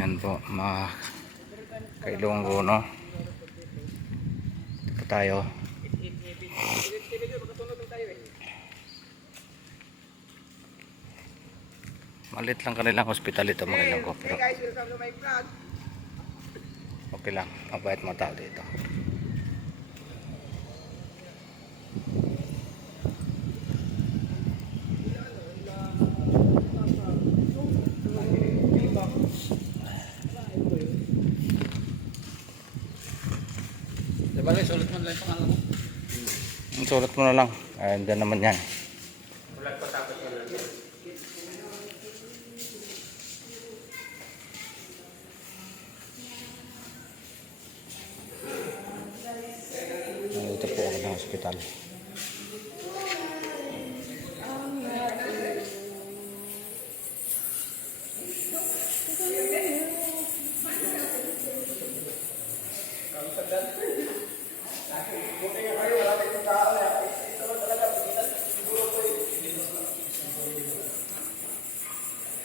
Yan po mga kailonggo, no? Ito po tayo. Malit lang kanilang hospital ito mga ilonggo, pero okay lang, mabait mga tao dito. Diba, sulat mo lang yung pangalan mo? Sulat mo na lang. Diyan naman yan. Sulat pa tapos mo lang. Ito po ako ng hospital.